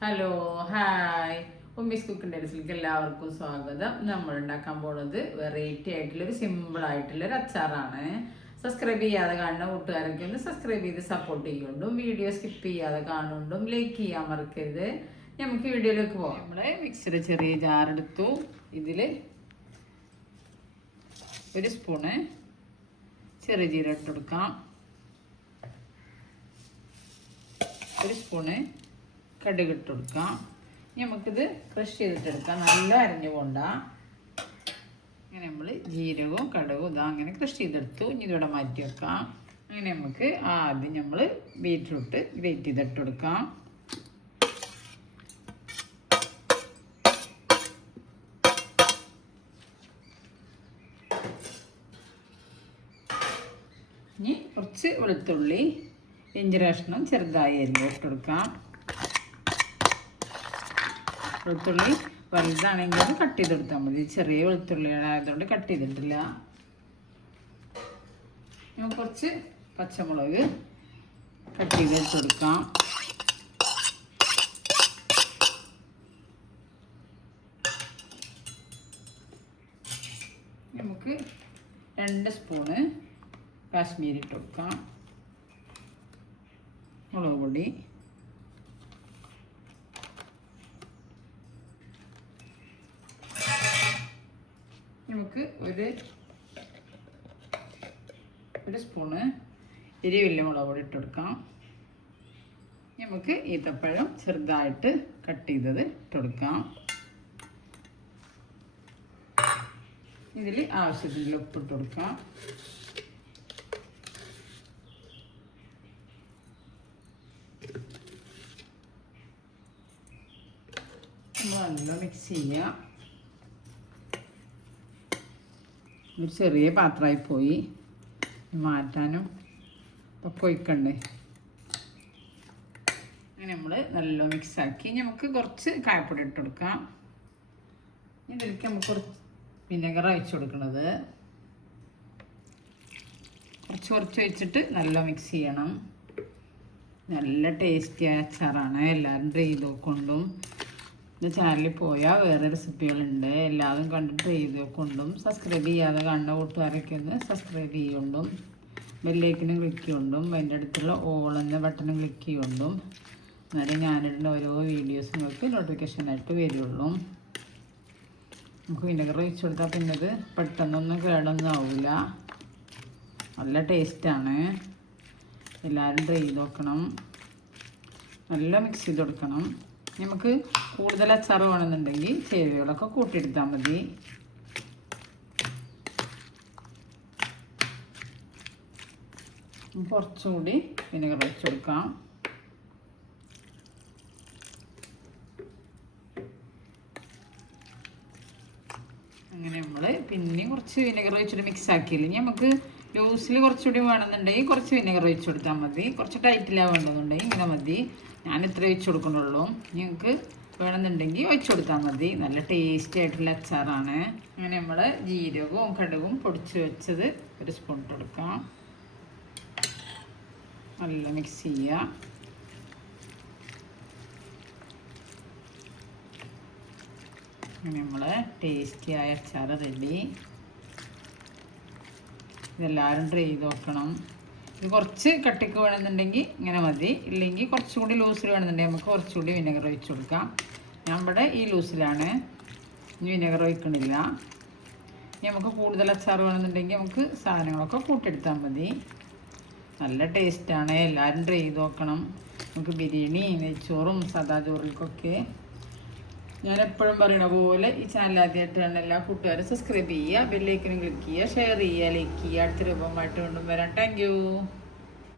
Hello hi Ummis കുക്കിൻ്റെ ഡിസിലേക്ക് എല്ലാവർക്കും സ്വാഗതം. നമ്മൾ ഉണ്ടാക്കാൻ പോകുന്നത് വെറൈറ്റി ആയിട്ടുള്ളൊരു സിമ്പിൾ ആയിട്ടുള്ളൊരു അച്ചാറാണ്. സബ്സ്ക്രൈബ് ചെയ്യാതെ കാണുന്ന കൂട്ടുകാരൊക്കെ ഒന്ന് സബ്സ്ക്രൈബ് ചെയ്ത് സപ്പോർട്ട് ചെയ്യുന്നുണ്ടും വീഡിയോ സ്കിപ്പ് ചെയ്യാതെ കാണുന്നുണ്ടും ലൈക്ക് ചെയ്യാൻ മറക്കരുത്. നമുക്ക് വീഡിയോയിലേക്ക് പോകാം. നമ്മൾ മിക്സിയുടെ ചെറിയ ജാറെടുത്തു. ഇതിൽ ഒരു സ്പൂണ് ചെറിയ ജീരകം ഇട്ട് കൊടുക്കാം, ഒരു സ്പൂണ് കടുക് ഇട്ട് കൊടുക്കാം. നമുക്കിത് ക്രഷ് ചെയ്തിട്ടെടുക്കാം, നല്ല അരഞ്ഞു കൊണ്ട. അങ്ങനെ നമ്മൾ ജീരകവും കടുകും ഇതാ അങ്ങനെ ക്രഷ് ചെയ്തെടുത്തു. ഇനി ഇതിവിടെ മാറ്റി വെക്കാം. അങ്ങനെ നമുക്ക് ആദ്യം നമ്മൾ ബീറ്റ്റൂട്ട് ഗ്രേറ്റ് ചെയ്തിട്ട് കൊടുക്കാം. ഇനി കുറച്ച് വെളുത്തുള്ളി ഇഞ്ചി കഷ്ണം ചെറുതായി അരിഞ്ഞിട്ട് കൊടുക്കാം. വെളുത്തുള്ളി വലുതാണെങ്കിൽ അത് കട്ട് ചെയ്തെടുത്താൽ മതി. ചെറിയ വെളുത്തുള്ളി ആയതുകൊണ്ട് കട്ട് ചെയ്തിട്ടില്ല. കുറച്ച് പച്ചമുളക് കട്ട് ചെയ്തെടുത്ത് കൊടുക്കാം. നമുക്ക് 2 സ്പൂണ് കാശ്മീരി ഇട്ട് കൊടുക്കാം. മുളക് പൊടി, നമുക്ക് ഒരു സ്പൂണ് എരിവില്ല മുളക് പൊടി ഇട്ട് കൊടുക്കാം. നമുക്ക് ഈത്തപ്പഴം ചെറുതായിട്ട് കട്ട് ചെയ്തത് ഇട്ട് കൊടുക്കാം. ഇതിൽ ആവശ്യത്തിനുള്ള ഉപ്പിട്ട് കൊടുക്കാം. നല്ല മിക്സ് ചെയ്യാം. ഒരു ചെറിയ പാത്രമായി പോയി, മാറ്റാനും ഒക്കെ ഒഴിക്കണ്ടേ. അങ്ങനെ നമ്മൾ നല്ല മിക്സാക്കി നമുക്ക് കുറച്ച് കായപ്പൊടി ഇട്ട് കൊടുക്കാം. ഇതിലേക്ക് നമുക്ക് കുറച്ച് വിനെഗർ ഒഴിച്ച് കൊടുക്കുന്നത്. കുറച്ച് ഒഴിച്ചിട്ട് നല്ല മിക്സ് ചെയ്യണം. നല്ല ടേസ്റ്റിയായ അച്ചാറാണ്. എല്ലാവരും ട്രൈ ചെയ്ത് നോക്കൊണ്ടും. എൻ്റെ ചാനലിൽ പോയാൽ വേറെ റെസിപ്പികളുണ്ട്, എല്ലാവരും കണ്ടിട്ട് ട്രൈ ചെയ്ത് നോക്കൊണ്ടും. സബ്സ്ക്രൈബ് ചെയ്യാതെ കാണുന്ന കൂട്ടുകാരൊക്കെ ഒന്ന് സബ്സ്ക്രൈബ് ചെയ്യുകൊണ്ടും ബെല്ലൈക്കനും ക്ലിക്ക് ചെയ്യുകൊണ്ടും അതിൻ്റെ അടുത്തുള്ള ഓൾ എന്ന ബട്ടണും ക്ലിക്ക് ചെയ്യുകൊണ്ടും എന്നാലും ഞാനിടുന്ന ഓരോ വീഡിയോസ് നിങ്ങൾക്ക് നോട്ടിഫിക്കേഷനായിട്ട് വരുള്ളൂ. നമുക്ക് വിനെഗർ ഒഴിച്ച് കൊടുത്താൽ പിന്നെ ഇത് പെട്ടെന്നൊന്നും കേടൊന്നും ആവില്ല. നല്ല ടേസ്റ്റാണ്. എല്ലാവരും ട്രൈ ചെയ്ത് നോക്കണം. നല്ല മിക്സ് ചെയ്ത് കൊടുക്കണം. നമുക്ക് കൂടുതൽ അച്ചാർ വേണമെന്നുണ്ടെങ്കിൽ ചേരുവകളൊക്കെ കൂട്ടിയെടുത്താൽ മതി. കുറച്ചുകൂടി വിനെഗർ ഒഴിച്ച് കൊടുക്കാം. അങ്ങനെ നമ്മൾ പിന്നെയും കുറച്ച് വിനെഗർ ഒഴിച്ചിട്ട് മിക്സ് ആക്കിയില്ല. ഇനി നമുക്ക് ലൂസിൽ കുറച്ചുകൂടി വേണമെന്നുണ്ടെങ്കിൽ കുറച്ച് വിനെഗർ ഒഴിച്ച് കൊടുത്താൽ മതി. കുറച്ച് ടൈറ്റിലാണ് വേണ്ടതുണ്ടെങ്കിൽ ഇങ്ങനെ മതി. ഞാൻ ഇത്ര ഒഴിച്ച് കൊടുക്കണുള്ളൂ. നിങ്ങൾക്ക് വേണമെന്നുണ്ടെങ്കിൽ ഒഴിച്ച് കൊടുത്താൽ മതി. നല്ല ടേസ്റ്റി ആയിട്ടുള്ള അച്ചാറാണ്. അങ്ങനെ നമ്മൾ ജീരകവും കടുകും പൊടിച്ച് വെച്ചത് ഒരു സ്പൂൺ ഇട്ട് കൊടുക്കാം. നല്ല മിക്സ് ചെയ്യുക. അങ്ങനെ നമ്മൾ ടേസ്റ്റിയായ അച്ചാർ റെഡി. ഇതെല്ലാവരും ട്രൈ ചെയ്ത് നോക്കണം. ഇത് കുറച്ച് കട്ടിക്ക് വേണമെന്നുണ്ടെങ്കിൽ ഇങ്ങനെ മതി. ഇല്ലെങ്കിൽ കുറച്ചുകൂടി ലൂസിൽ വേണമെന്നുണ്ടെങ്കിൽ നമുക്ക് കുറച്ചുകൂടി വിനെഗർ ഒഴിച്ച് കൊടുക്കാം. ഞാൻ ഇവിടെ ഈ ലൂസിലാണ്, ഇനി വിനെഗർ ഒഴിക്കണില്ല. ഇനി നമുക്ക് കൂടുതൽ അച്ചാർ വേണമെന്നുണ്ടെങ്കിൽ നമുക്ക് സാധനങ്ങളൊക്കെ കൂട്ടിയെടുത്താൽ മതി. നല്ല ടേസ്റ്റാണ്. എല്ലാവരും ട്രൈ ചെയ്ത് നോക്കണം. നമുക്ക് ബിരിയാണി, നെയ്ച്ചോറും സാദാ ചോറിലേക്കൊക്കെ ഞാൻ എപ്പോഴും പറയുന്ന പോലെ ഈ ചാനൽ ആദ്യമായിട്ടാണ് എല്ലാ കൂട്ടുകാരും സബ്സ്ക്രൈബ് ചെയ്യുക, ബെല്ലൈക്കനും ക്ലിക്ക് ചെയ്യുക, ഷെയർ ചെയ്യുക, ലൈക്ക് ചെയ്യുക. അടുത്ത രൂപമായിട്ട് കൊണ്ടും വരാം. Thank you.